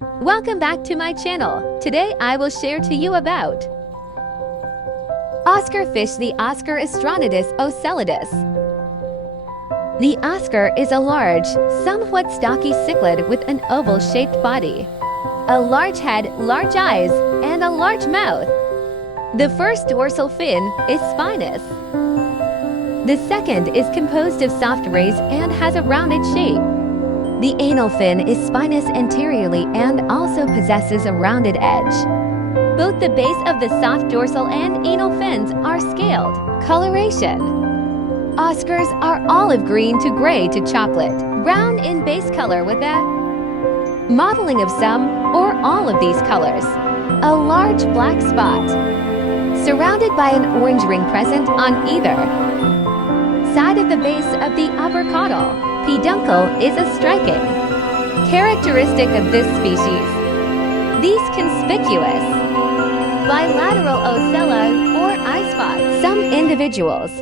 Welcome back to my channel. Today I will share to you about Oscar fish, the Oscar Astronidus ocellatus. The Oscar is a large, somewhat stocky cichlid with an oval-shaped body, a large head, large eyes, and a large mouth. The first dorsal fin is spinous. The second is composed of soft rays and has a rounded shape. The anal fin is spinous anteriorly and also possesses a rounded edge. Both the base of the soft dorsal and anal fins are scaled. Coloration. Oscars are olive green to gray to chocolate, brown in base color with a mottling of some or all of these colors. A large black spot, surrounded by an orange ring present on either side of the base of the upper caudal. Peduncle is a striking characteristic of this species. These conspicuous bilateral ocella or eye spots. Some individuals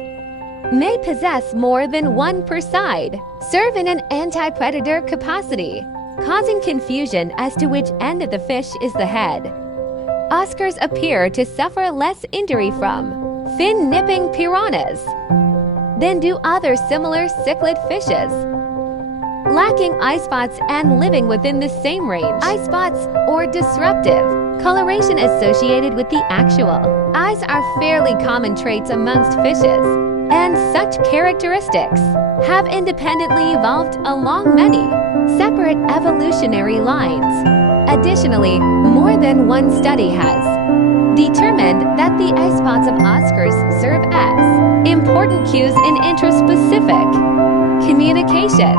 may possess more than one per side, serve in an anti-predator capacity, causing confusion as to which end of the fish is the head. Oscars appear to suffer less injury from fin-nipping piranhas than do other similar cichlid fishes, lacking eye spots and living within the same range. Eye spots or disruptive coloration associated with the actual eyes are fairly common traits amongst fishes, and such characteristics have independently evolved along many separate evolutionary lines. Additionally, more than one study has determined that the eye spots of Oscars serve as important cues in intraspecific communication,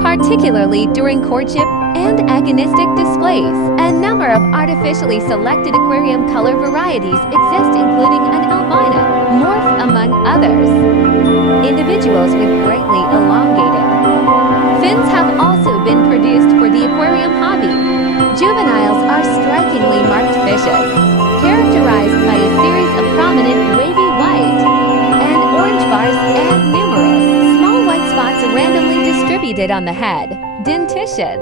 particularly during courtship and agonistic displays. A number of artificially selected aquarium color varieties exist, including an albino morph among others. Individuals with greatly elongated fins have also been produced for the aquarium hobby. Juveniles are strikingly marked fishes, characterized by a series of prominent wavy white and orange bars and numerous small white spots randomly distributed on the head. Dentition.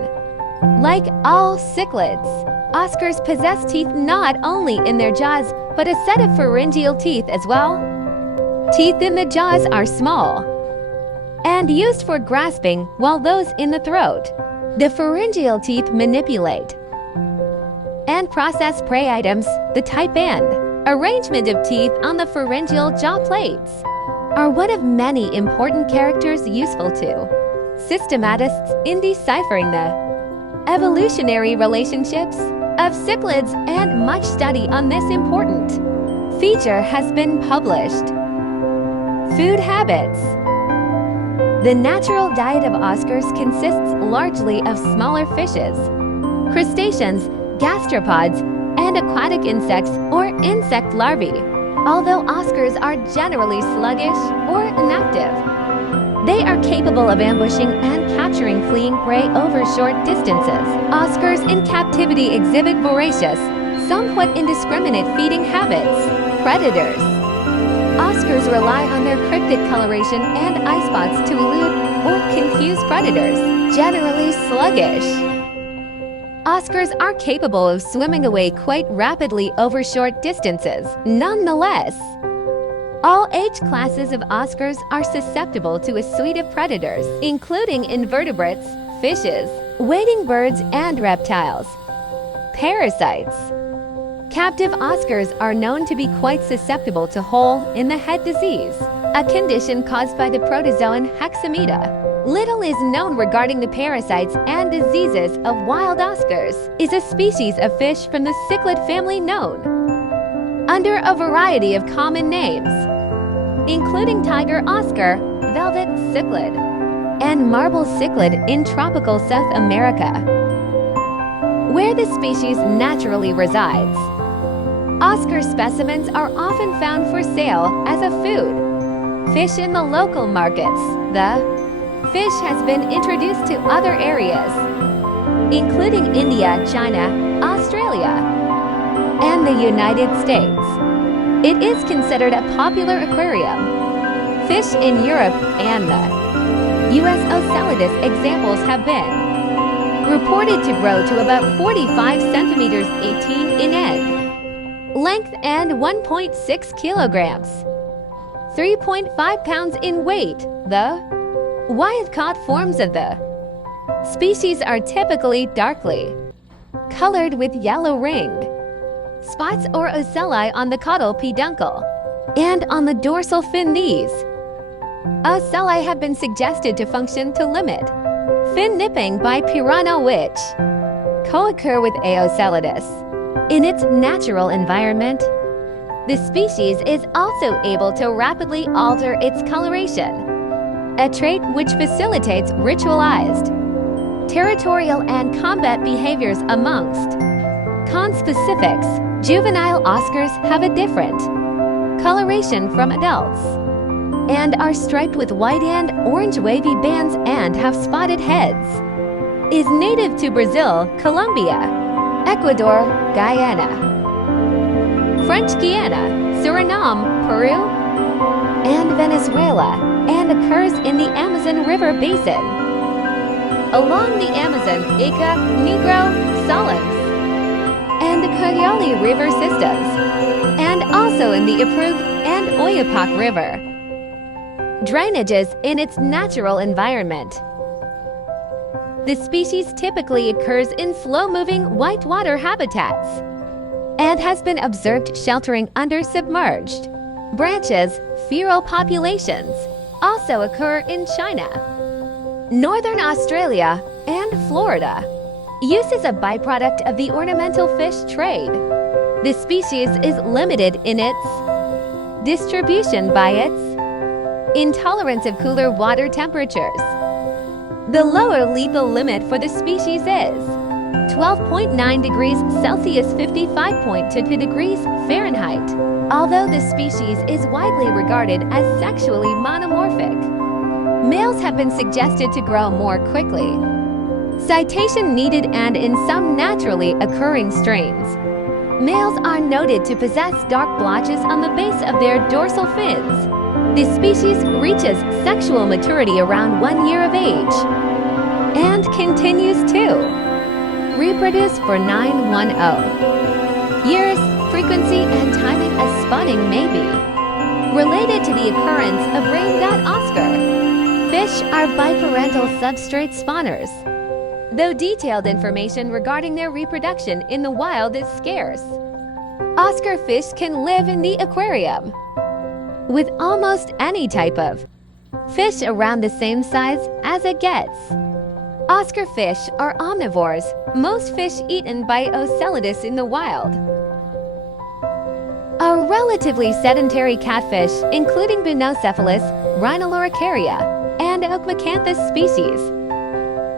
Like all cichlids, Oscars possess teeth not only in their jaws, but a set of pharyngeal teeth as well. Teeth in the jaws are small and used for grasping, while those in the throat, the pharyngeal teeth, manipulate and process prey items. The type and arrangement of teeth on the pharyngeal jaw plates are one of many important characters useful to systematists in deciphering the evolutionary relationships of cichlids, and much study on this important feature has been published. Food habits. The natural diet of Oscars consists largely of smaller fishes, crustaceans, gastropods, and aquatic insects or insect larvae. Although Oscars are generally sluggish or inactive, they are capable of ambushing and capturing fleeing prey over short distances. Oscars in captivity exhibit voracious, somewhat indiscriminate feeding habits. Predators. Oscars rely on their cryptic coloration and eye spots to elude or confuse predators, generally sluggish. Oscars are capable of swimming away quite rapidly over short distances. Nonetheless, all age classes of Oscars are susceptible to a suite of predators, including invertebrates, fishes, wading birds, and reptiles. Parasites. Captive Oscars are known to be quite susceptible to hole-in-the-head disease, a condition caused by the protozoan Hexamida. Little is known regarding the parasites and diseases of wild Oscars. Is a species of fish from the cichlid family known under a variety of common names, including tiger Oscar, velvet cichlid, and marble cichlid in tropical South America, where the species naturally resides. Oscar specimens are often found for sale as a food fish in the local markets. The fish has been introduced to other areas, including India, China, Australia, and the United States. It is considered a popular aquarium fish in Europe and the U.S. Ocellatus examples have been reported to grow to about 45 centimeters 18 in length and 1.6 kilograms, 3.5 pounds in weight. The wild-caught forms of the species are typically darkly colored with yellow ringed spots or ocelli on the caudal peduncle and on the dorsal fin. These ocelli have been suggested to function to limit fin nipping by piranha, which co-occur with Ocelidus in its natural environment. The species is also able to rapidly alter its coloration, a trait which facilitates ritualized, territorial and combat behaviors amongst conspecifics. Juvenile oscars have a different coloration from adults and are striped with white and orange wavy bands and have spotted heads. Is native to Brazil, Colombia, Ecuador, Guyana, French Guiana, Suriname, Peru, and Venezuela, and occurs in the Amazon River basin, along the Amazon, Ica, Negro, Salins, and the Coyoli River systems, and also in the Apug and Oyapock River drainages in its natural environment. The species typically occurs in slow-moving whitewater habitats and has been observed sheltering under submerged branches. Feral populations also occur in China, northern Australia, and Florida. Use is a byproduct of the ornamental fish trade. The species is limited in its distribution by its intolerance of cooler water temperatures. The lower lethal limit for the species is 12.9 degrees Celsius, 55.2 degrees Fahrenheit. Although the species is widely regarded as sexually monomorphic, males have been suggested to grow more quickly. Citation needed, and in some naturally occurring strains, males are noted to possess dark blotches on the base of their dorsal fins. The species reaches sexual maturity around 1 year of age and continues to reproduce for 910 years. Frequency and timing of spawning may be related to the occurrence of rainbow oscar. Fish are biparental substrate spawners, though detailed information regarding their reproduction in the wild is scarce. Oscar fish can live in the aquarium with almost any type of fish around the same size as it gets. Oscar fish are omnivores, most fish eaten by Ocelidus in the wild are relatively sedentary catfish, including Bunocephalus, Rhinoloricaria, and Oakmacanthus species.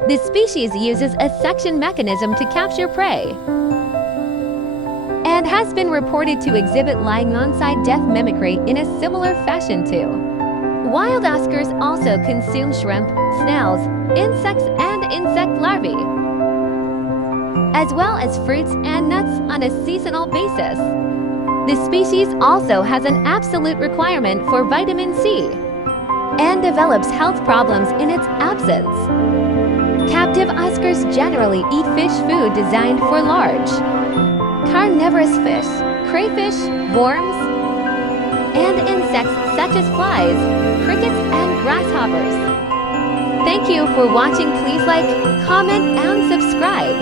This species uses a suction mechanism to capture prey and has been reported to exhibit lying on-side death mimicry in a similar fashion to wild oscars. Also consume shrimp, snails, insects, and insect larvae, as well as fruits and nuts on a seasonal basis. This species also has an absolute requirement for vitamin C and develops health problems in its absence. Captive oscars generally eat fish food designed for large carnivorous fish, crayfish, worms, and insects such as flies, crickets, and grasshoppers. Thank you for watching. Please like, comment, and subscribe.